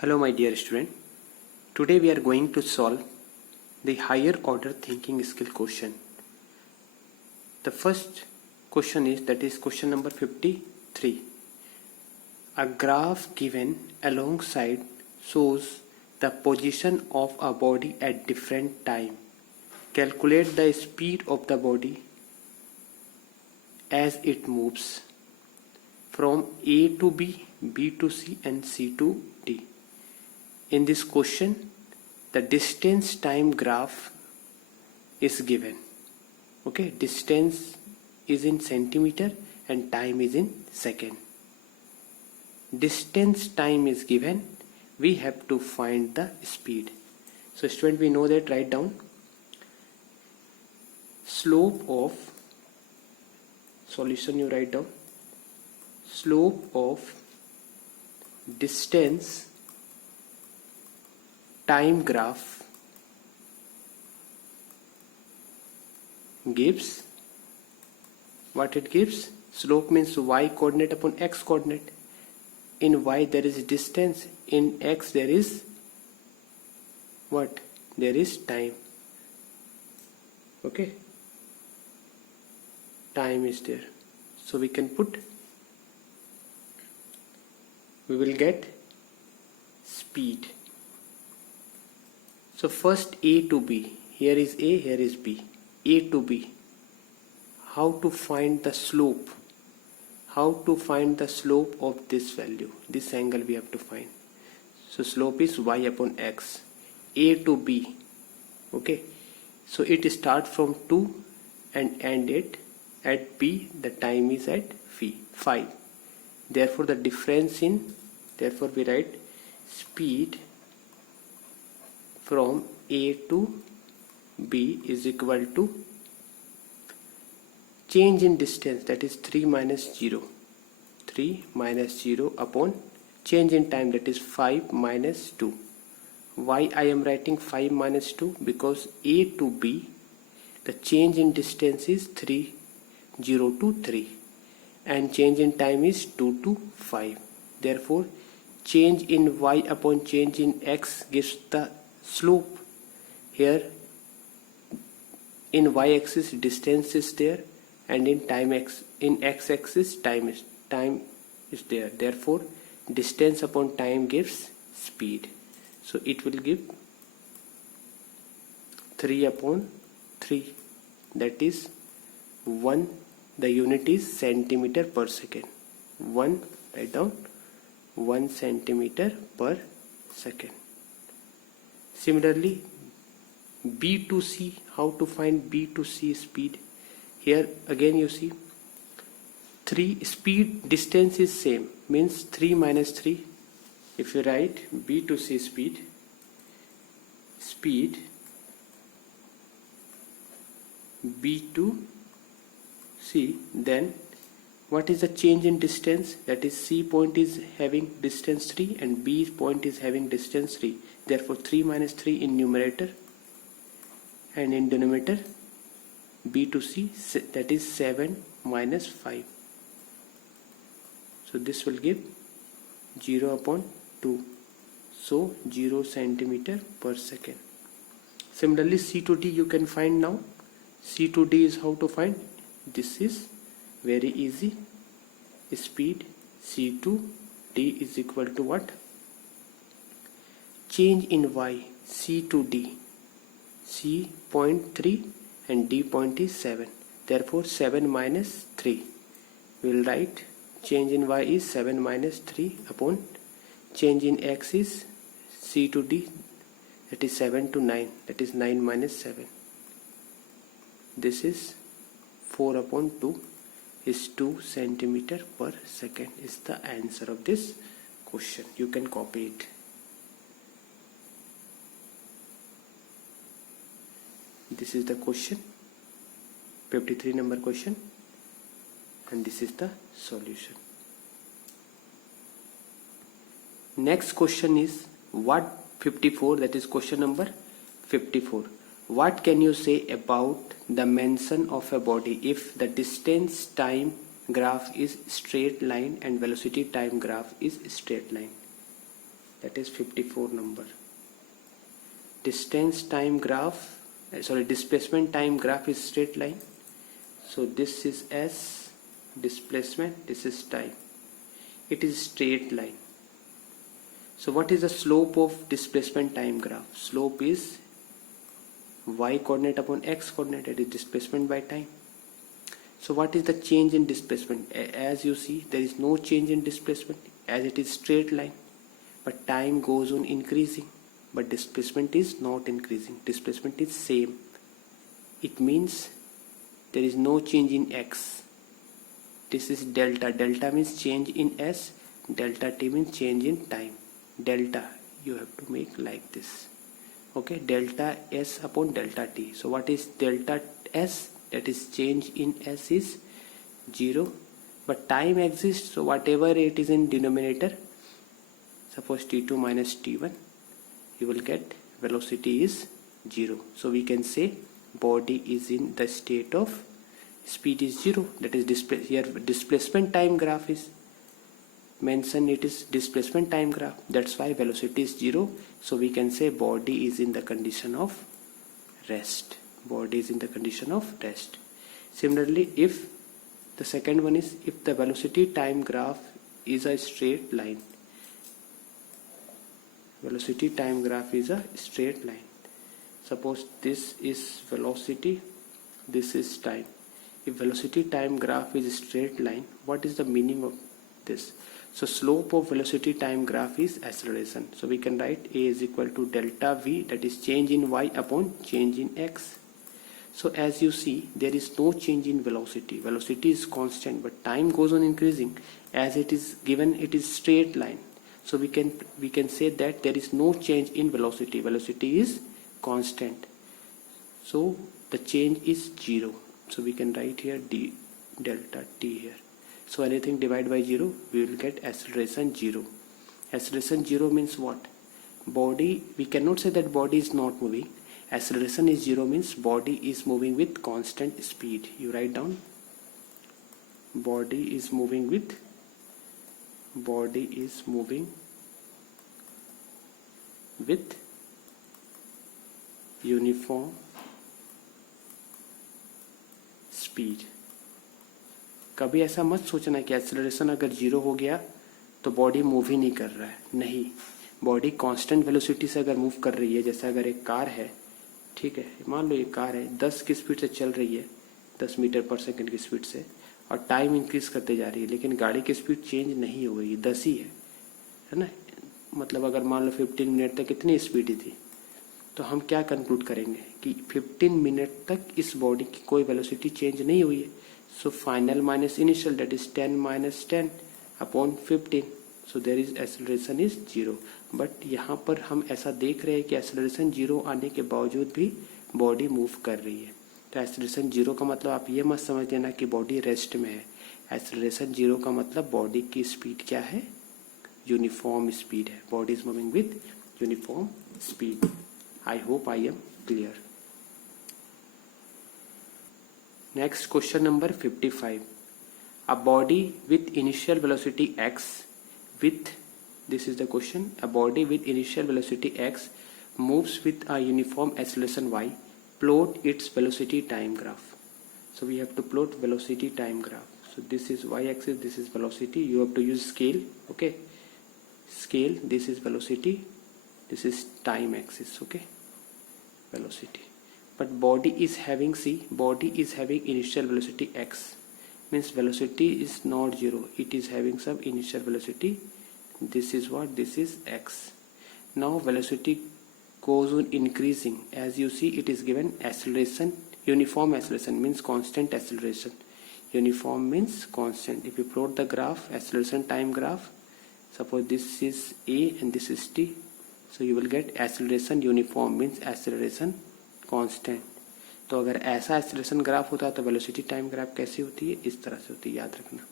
Hello my dear student. Today we are going to solve the higher order thinking skill question. The first question is question number 53. A graph given alongside shows the position of a body at different time. Calculate the speed of the body as it moves from A to B, B to C and C to D. In this question, the distance time graph is given. Okay, distance is in centimeter and time is in second. Distance time is given. We have to find the speed. So student, we know that. Write down slope of solution. You write down slope of distance time graph gives what it gives. Slope means y coordinate upon x coordinate. In y there is distance, in x there is what? There is time. Okay, time is there, so we can put, we will get speed. So first A to B, here is A, here is B. A to B, how to find the slope? How to find the slope of this value? This angle we have to find. So slope is y upon x. A to B. Okay, so it starts from 2 and end it at B. The time is at 5. Therefore the difference in, therefore we write speed from A to B is equal to change in distance, that is 3 minus 0. 3 minus 0 upon change in time, that is 5 minus 2. Why I am writing 5 minus 2? Because A to B, the change in distance is 3, 0 to 3 and change in time is 2 to 5. Therefore change in y upon change in x gives the slope. Here in y-axis distance is there and in time x, in x-axis time is there. Therefore distance upon time gives speed. So it will give 3 upon 3, that is 1. The unit is centimeter per second. 1, write down 1 centimeter per second. Similarly B to C, how to find B to C speed? Here again you see 3 speed, distance is same, means 3 minus 3. If you write B to C speed B to C, then what is the change in distance? That is C point is having distance 3 and B point is having distance 3. Therefore 3 minus 3 in numerator and in denominator B to C, that is 7 minus 5. So this will give 0 upon 2. So 0 centimeter per second. Similarly C to D you can find now. C to D is how to find? This is very easy. Speed C to D is equal to what? Change in y, C to D. C point 3 and D point is 7. Therefore 7 minus 3. We will write change in y is 7 minus 3 upon change in x is C to D, that is 7 to 9, that is 9 minus 7. This is 4 upon 2 is 2 centimeter per second is the answer of this question. You can copy it. This is the question, 53 number question, and this is the solution. Next question is what 54, that is question number 54. What can you say about the mention of a body if the distance time graph is straight line and velocity time graph is straight line? that is 54 number. Distance time graph, displacement time graph is straight line. So this is S displacement, this is time. It is straight line. So what is the slope of displacement time graph? Slope is y coordinate upon x coordinate, that is displacement by time. So what is the change in displacement? As you see, there is no change in displacement as it is straight line, but time goes on increasing, but displacement is not increasing, displacement is same. It means there is no change in x. This is delta. Delta means change in s, delta t means change in time. Delta you have to make like this, okay, delta s upon delta t. So what is delta s? That is change in s is 0, but time exists, so whatever it is in denominator, suppose t2 minus t1, you will get velocity is 0. So we can say body is in the state of speed is 0. That is here displacement time graph is mentioned, it is displacement time graph, that's why velocity is 0. So we can say body is in the condition of rest. Body is in the condition of rest. Similarly, if the second one is, if the velocity time graph is a straight line, velocity time graph is a straight line. Suppose this is velocity, this is time. If velocity time graph is a straight line, what is the meaning of this? So slope of velocity time graph is acceleration. So we can write A is equal to delta V, that is change in y upon change in x. So as you see, there is no change in velocity. Velocity is constant, but time goes on increasing. As it is given, it is straight line. So we can say that there is no change in velocity. Velocity is constant. So the change is 0. So we can write here d delta t here. So anything divided by 0, we will get acceleration 0. Acceleration 0 means what? Body, we cannot say that body is not moving. Acceleration is 0 means body is moving with constant speed. You write down body is moving with uniform speed. कभी ऐसा मत सोचना कि एक्सेलरेशन अगर 0 हो गया तो body move ही नहीं कर रहा है. नहीं, बॉडी कांस्टेंट वेलोसिटी से अगर मूव कर रही है, जैसे अगर एक कार है, ठीक है, मान लो ये कार है 10 की स्पीड से चल रही है, 10 मीटर पर सेकंड की स्पीड से, और टाइम इंक्रीज करते जा रही है, लेकिन गाड़ी की स्पीड चेंज नहीं हो रही, 10 ही है ना. मतलब अगर मान लो 15 मिनट तक कितनी स्पीड थी, तो हम क्या कंक्लूड करेंगे कि 15 मिनट तक इस बॉडी की कोई वेलोसिटी चेंज नहीं हुई है. So final minus initial, that is 10 minus 10 upon 15. So there is acceleration is 0. But यहाँ पर हम ऐसा देख रहे हैं कि acceleration 0 आने के बावजूद भी बॉडी मूव कर रही है. तो acceleration 0 का मतलब आप ये मत समझ लेना कि बॉडी रेस्ट में है. acceleration 0 का मतलब बॉडी की स्पीड क्या है? यूनिफॉर्म स्पीड है. Body is moving with uniform speed. I hope I am clear. Next, question number 55. A body with initial velocity x with, this is the question, a body with initial velocity x moves with a uniform acceleration y. Plot its velocity time graph. So we have to plot velocity time graph. So this is y axis, this is velocity. You have to use scale, okay? Scale, this is velocity, this is time axis, okay? Velocity. But body is having, see, body is having initial velocity x, means velocity is not 0, it is having some initial velocity. This is what? This is x. Now velocity goes on increasing. As you see, it is given acceleration, uniform acceleration means constant acceleration. Uniform means constant. If you plot the graph, acceleration time graph, suppose this is a and this is t, so you will get acceleration uniform means acceleration constant. तो अगर ऐसा acceleration graph होता है तो velocity time graph कैसी होती है? इस तरह से होती है, याद रखना.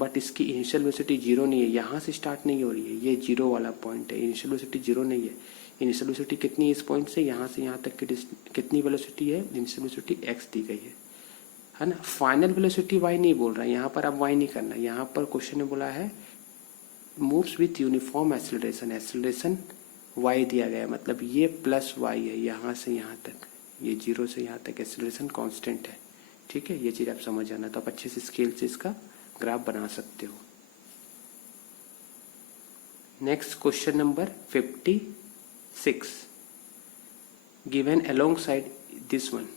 बट इसकी इनिशियल वेलोसिटी 0 नहीं है, यहाँ से स्टार्ट नहीं हो रही है, ये 0 वाला पॉइंट है. इनिशियल वेलोसिटी 0 नहीं है. इनिशियल वेलोसिटी कितनी है? इस पॉइंट से यहाँ तक की कितनी वेलोसिटी है? इनिशियल वेलोसिटी x दी गई है ना. फाइनल वेलोसिटी y नहीं बोल रहा है यहाँ पर. अब y नहीं करना, यहाँ पर क्वेश्चन ने बोला है moves with uniform acceleration, acceleration y दिया गया है, मतलब ये प्लस y है यहाँ से यहाँ तक, ये 0 से यहाँ तक एक्सेलरेशन कांस्टेंट है। ठीक है, ये चीज़ आप समझ जाना, तो आप अच्छे से स्केल से इसका ग्राफ बना सकते हो। Next question number 56, given alongside this one,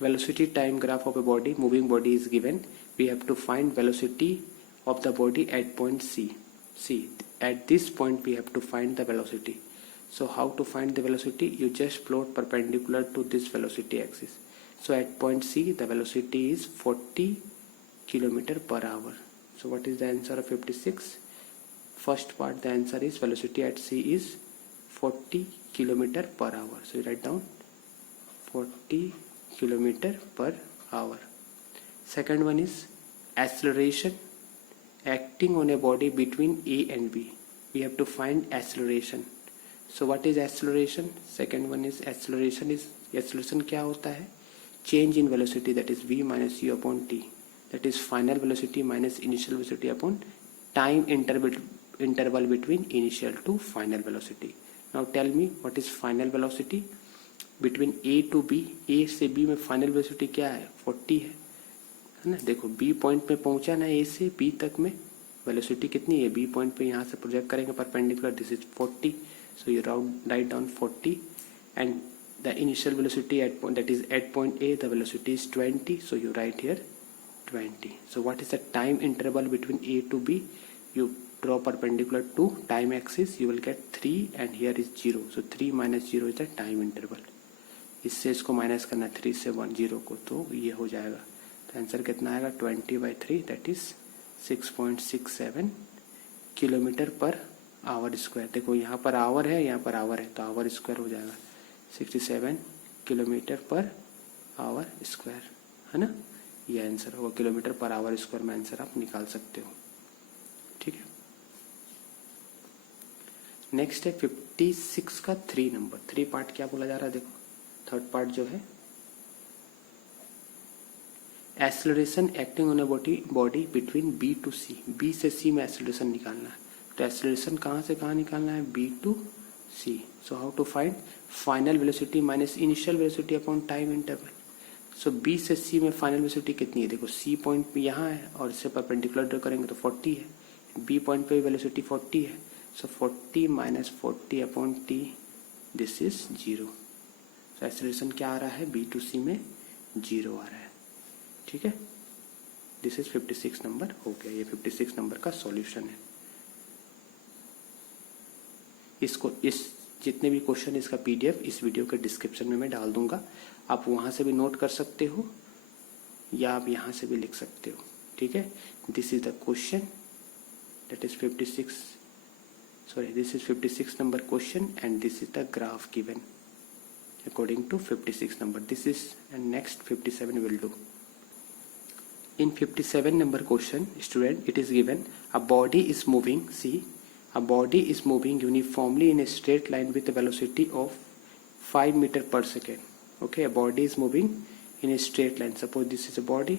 velocity time graph of a body, moving body is given. We have to find velocity of the body at point C. See, at this point we have to find the velocity. So how to find the velocity? You just plot perpendicular to this velocity axis. So at point C the velocity is 40 km per hour. So what is the answer of 56? First part, the answer is velocity at C is 40 km per hour. So you write down 40 km per hour. Second one is acceleration acting on a body between A and B. We have to find acceleration. So what is acceleration? Second one is acceleration क्या होता है? Change in velocity, that is v minus u upon t, that is final velocity minus initial velocity upon time interval between initial to final velocity. Now tell me what is final velocity between A to B. A से B में final velocity क्या है? 40 है ना। देखो B point में पहुंचा ना A से B तक में, वेलोसिटी कितनी है? B पॉइंट पे यहाँ से प्रोजेक्ट करेंगे perpendicular, this is 40. So you write down 40 and the initial velocity at point, that is at point A, the velocity is 20. So you write here 20. So what is the time interval between A to B? You draw perpendicular to time axis, you will get 3 and here is 0. So 3 minus 0 is the time interval. इससे इसको माइनस करना 3 से 1 0 को, तो ये हो जाएगा। तो आंसर कितना आएगा? 20/3, that is 6.67 kilometre per hour square. देखो यहाँ पर आवर है, यहाँ पर आवर है, तो आवर स्क्वायर हो जाएगा 67 किलोमीटर पर आवर स्क्वायर, है ना। ये आंसर होगा, किलोमीटर पर आवर स्क्वायर में आंसर आप निकाल सकते हो। ठीक है, नेक्स्ट है 56 का 3 नंबर। 3 पार्ट क्या बोला जा रहा है? देखो थर्ड पार्ट जो है, acceleration acting on a body between B to C. B से सी में एक्सेलरेशन निकालना है, तो एक्सेलरेशन कहाँ से कहाँ निकालना है? B to C. So how to find final velocity minus initial velocity upon time interval. So B से सी में फाइनल वेलोसिटी कितनी है? देखो सी पॉइंट पे यहाँ है और इससे परपेंडिकुलर ड्रॉ करेंगे तो 40 है, बी पॉइंट पे वेलोसिटी 40 है। सो 40 माइनस 40 upon T, this is 0। So acceleration क्या आ रहा है? बी टू सी में 0 आ रहा है। ठीक है, दिस इज 56 नंबर हो गया। ये 56 नंबर का सॉल्यूशन है। इसको इस जितने भी क्वेश्चन इसका पीडीएफ इस वीडियो के डिस्क्रिप्शन में मैं डाल दूंगा, आप वहां से भी नोट कर सकते हो या आप यहाँ से भी लिख सकते हो। ठीक है, this is the question, that is 56 number question and this is the graph given according to 56 number. This is and next 57 will do. In 57 number question, student, it is given a body is moving, see, a body is moving uniformly in a straight line with a velocity of 5 meter per second. Okay, a body is moving in a straight line. Suppose this is a body,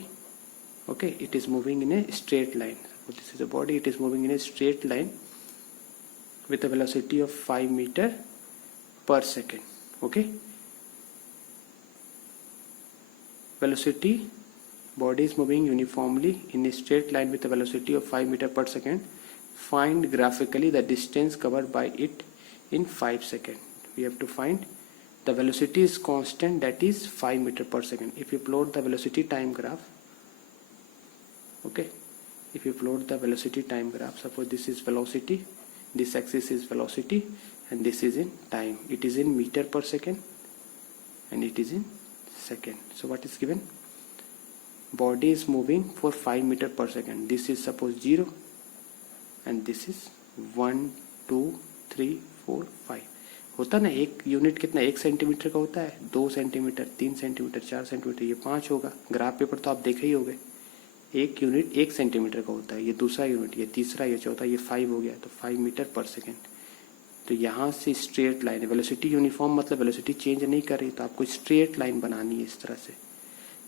okay, it is moving in a straight line. Suppose this is a body, it is moving in a straight line with a velocity of 5 meter per second. Okay, velocity, body is moving uniformly in a straight line with a velocity of 5 meter per second. Find graphically the distance covered by it in 5 seconds. We have to find the velocity is constant, that is 5 meter per second. If you plot the velocity time graph, okay, if you plot the velocity time graph, suppose this is velocity, this axis is velocity and this is in time. It is in meter per second and it is in second. So what is given? Body is moving for 5 meter per second. This is suppose 0 and this is 1 2 3 4 5। होता ना एक यूनिट कितना? 1 सेंटीमीटर का होता है, 2 सेंटीमीटर, 3 सेंटीमीटर, 4 सेंटीमीटर, ये 5 होगा। Graph paper तो आप देखे ही होंगे, एक यूनिट 1 सेंटीमीटर का होता है, ये दूसरा यूनिट, ये तीसरा, ये चौथा, ये 5 हो गया, तो 5 मीटर पर सेकेंड। तो यहाँ से स्ट्रेट लाइन है, वेलोसिटी यूनिफॉर्म मतलब वेलोसिटी चेंज नहीं कर रही, तो आपको स्ट्रेट लाइन बनानी है इस तरह से।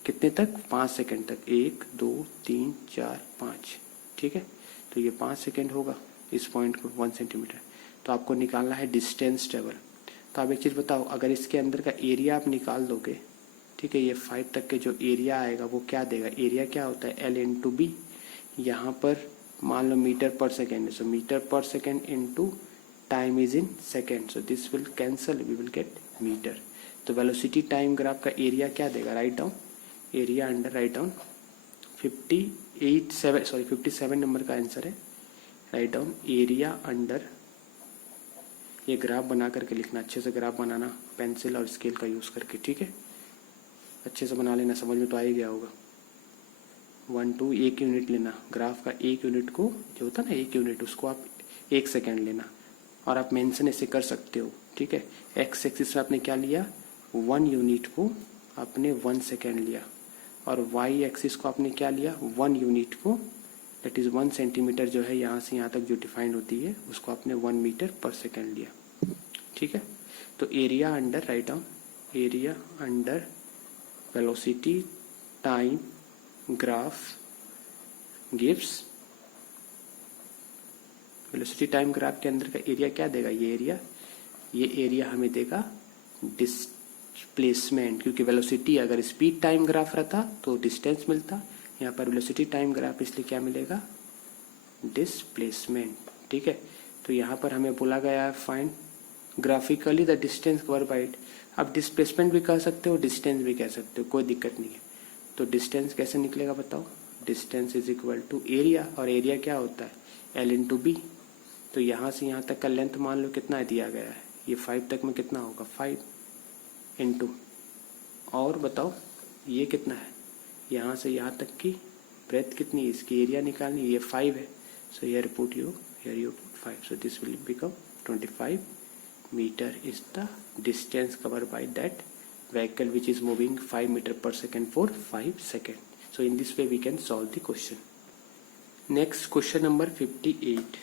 कितने तक? 5 सेकेंड तक, 1 2 3 4 5। ठीक है, तो ये 5 सेकेंड होगा, इस पॉइंट को 1 सेंटीमीटर, तो आपको निकालना है डिस्टेंस ट्रेवल। तो आप एक चीज़ बताओ, अगर इसके अंदर का एरिया आप निकाल दोगे, ठीक है, ये 5 तक के जो एरिया आएगा वो क्या देगा, एरिया क्या होता है L इंटू बी। यहाँ पर मान लो मीटर पर सेकेंड है, so metre per second into time is in second, so this will cancel, we will get metre. तो वेलोसिटी टाइम ग्राफ का एरिया क्या देगा, write down area under, write down 57 number का answer है, write down area under. ये graph बना करके लिखना, अच्छे से ग्राफ बनाना पेंसिल और स्केल का यूज़ करके, ठीक है, अच्छे से बना लेना, समझ में तो आ ही गया होगा। 1 2 1 यूनिट लेना, ग्राफ का 1 यूनिट को जो होता है ना 1 यूनिट, उसको आप 1 सेकेंड लेना, और आप मेंशन ऐसे कर सकते हो, ठीक है। एक्स एक्सिस में आपने क्या लिया, 1 यूनिट को आपने 1 सेकेंड लिया, और वाई एक्सिस को आपने क्या लिया, 1 यूनिट को, दैट इज 1 सेंटीमीटर जो है यहाँ से यहाँ तक जो डिफाइंड होती है उसको आपने 1 मीटर पर सेकेंड लिया, ठीक है। तो area under, write down area under velocity time graph gives, velocity time graph के अंदर का एरिया क्या देगा, ये एरिया हमें देगा डिस्प्लेसमेंट, क्योंकि वेलोसिटी अगर स्पीड टाइम ग्राफ रहता तो डिस्टेंस मिलता, यहाँ पर वेलोसिटी टाइम ग्राफ इसलिए क्या मिलेगा, डिस्प्लेसमेंट, ठीक है। तो यहाँ पर हमें बोला गया है find graphically the distance covered bye it. आप डिस्प्लेसमेंट भी कह सकते हो, डिस्टेंस भी कह सकते हो, कोई दिक्कत नहीं है। तो डिस्टेंस कैसे निकलेगा बताओ, distance is equal to area, और एरिया क्या होता है L इंटू बी। तो यहाँ से यहाँ तक का लेंथ मान लो कितना दिया गया है, ये 5 तक में कितना होगा, 5 इंटू, और बताओ ये कितना है, यहाँ से यहाँ तक की ब्रेथ कितनी है, इसकी एरिया निकालनी, ये 5 है, so here you put 5, so this will become 25 metre is the distance covered by that vehicle which is moving 5 meter per second for 5 seconds. So in this way we can solve the question. Next question number 58.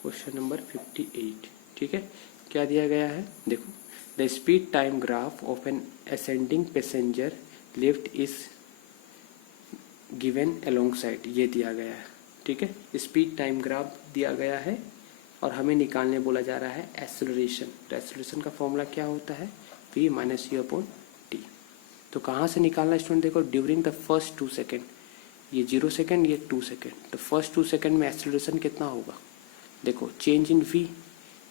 Question number 58. ठीक है, क्या दिया गया है, देखो, the speed time graph of an ascending passenger lift is given alongside, ये दिया गया है, ठीक है। स्पीड टाइम ग्राफ दिया गया है और हमें निकालने बोला जा रहा है एक्सेलरेशन। तो एक्सेलरेशन का फॉर्मूला क्या होता है, v minus U upon T. तो कहाँ से निकालना स्टूडेंट, देखो ड्यूरिंग द फर्स्ट 2 सेकेंड, ये 0 सेकेंड, ये 2 सेकेंड, तो फर्स्ट 2 सेकेंड में एक्सेलरेशन कितना होगा, देखो चेंज इन v,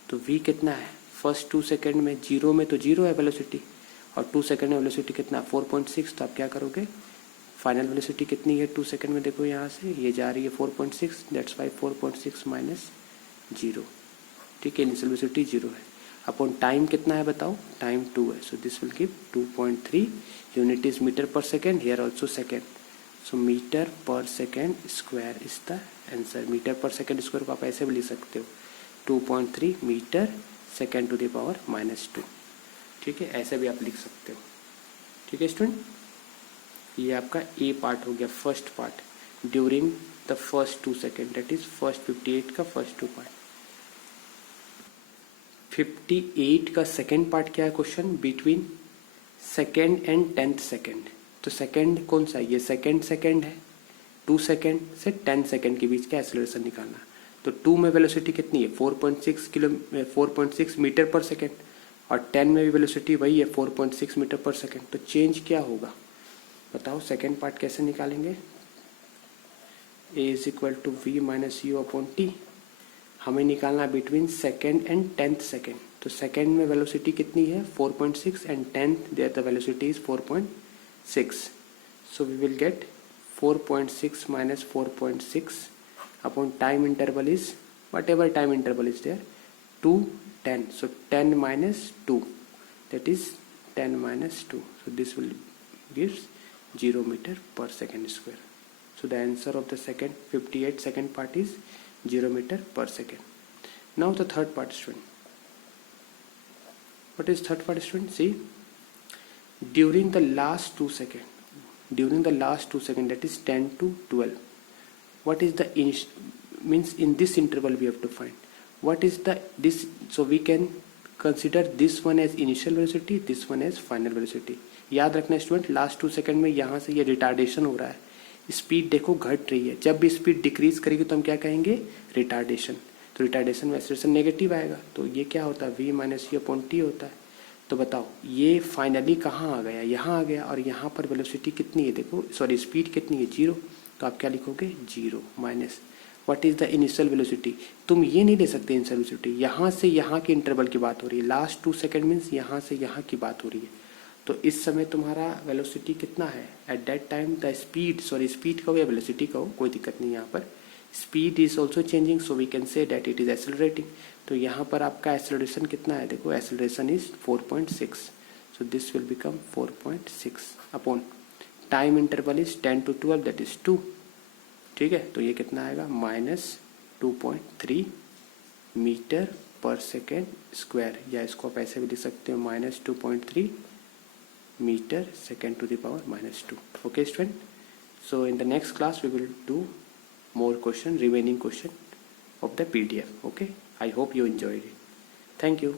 तो v कितना है, फर्स्ट 2 सेकेंड में 0 में तो 0 है वेलोसिटी, और 2 सेकेंड में वेलोसिटी कितना 4.6, तो आप क्या करोगे, फाइनल वेलोसिटी कितनी है 2 सेकेंड में, देखो यहाँ से ये जा रही है 4.6, दैट्स वाई 4.6 माइनस 0, ठीक है, इनिशियल वेलोसिटी 0 है, अपॉन टाइम कितना है बताओ, टाइम 2 है, so this will give 2.3, unit is metre per second, here also second, so metre per second square is the answer. Metre per second square को आप ऐसे भी लिख सकते हो, 2.3 metre second to the power -2, ठीक है, ऐसे भी आप लिख सकते हो, ठीक है स्टूडेंट। ये आपका ए पार्ट हो गया, first part, during the first 2 second, that is first 58 का फर्स्ट 2 पार्ट। 58 का सेकेंड पार्ट क्या है question, between second and 10th second. तो सेकेंड कौन सा है, ये सेकेंड है, 2 सेकेंड से 10 सेकेंड के बीच का एक्सेलरेशन निकालना। तो 2 में वेलोसिटी कितनी है 4.6 मीटर पर सेकेंड, और 10 में भी वेलोसिटी वही है 4.6 मीटर पर सेकेंड। तो चेंज क्या होगा बताओ, सेकेंड पार्ट कैसे निकालेंगे, a is equal to v minus U upon T. हमें निकालना between second and 10th second. तो सेकेंड में वेलोसिटी कितनी है 4.6 and 10th there the velocity is 4.6, so we will get 4.6 minus 4.6 upon time interval is whatever time interval is there 2 10, so 10 minus 2, that is 10 minus 2, so this will gives 0 meter per second square. So the answer of the second 58 second part is 0 meter per second. Now the third part student, what is third part student, see during the last 2 second, that is 10 to 12, what is the means in this interval we have to find what is the this, so we can consider this one as initial velocity, this one as final velocity. याद रखना student, last 2 सेकंड में यहाँ से ये रिटार्डेशन हो रहा है, स्पीड देखो घट रही है, जब भी स्पीड डिक्रीज करेगी तो हम क्या कहेंगे, रिटार्डेशन। तो रिटार्डेशन में एक्सेलरेशन नेगेटिव आएगा, तो ये क्या होता है, v minus U upon T होता है। तो बताओ ये फाइनली कहाँ आ गया, यहाँ आ गया, और यहाँ पर वेलोसिटी कितनी है, देखो सॉरी स्पीड कितनी है, 0। तो आप क्या लिखोगे, 0 minus what is the initial velocity. तुम ये नहीं ले सकते इनिशियल वेलोसिटी, यहाँ से यहाँ के इंटरवल की बात हो रही है, लास्ट 2 सेकेंड मीन्स यहाँ से यहाँ की बात हो रही है। तो इस समय तुम्हारा वेलोसिटी कितना है at that time, the speed, sorry speed कहो या वेलोसिटी कहो, कोई दिक्कत नहीं यहाँ पर, speed is also changing, so we can say that it is accelerating. तो यहाँ पर आपका एक्सेलरेशन कितना है, देखो acceleration is 4.6, so this will become 4.6 upon time interval is 10 to 12 that is 2। ठीक है, तो ये कितना आएगा, -2.3 मीटर पर सेकेंड स्क्वायर, या इसको आप ऐसे भी लिख सकते हो -2.3 meter second to the power -2. Okay student, so in the next class we will do more remaining question of the PDF. Okay, I hope you enjoyed it. Thank you.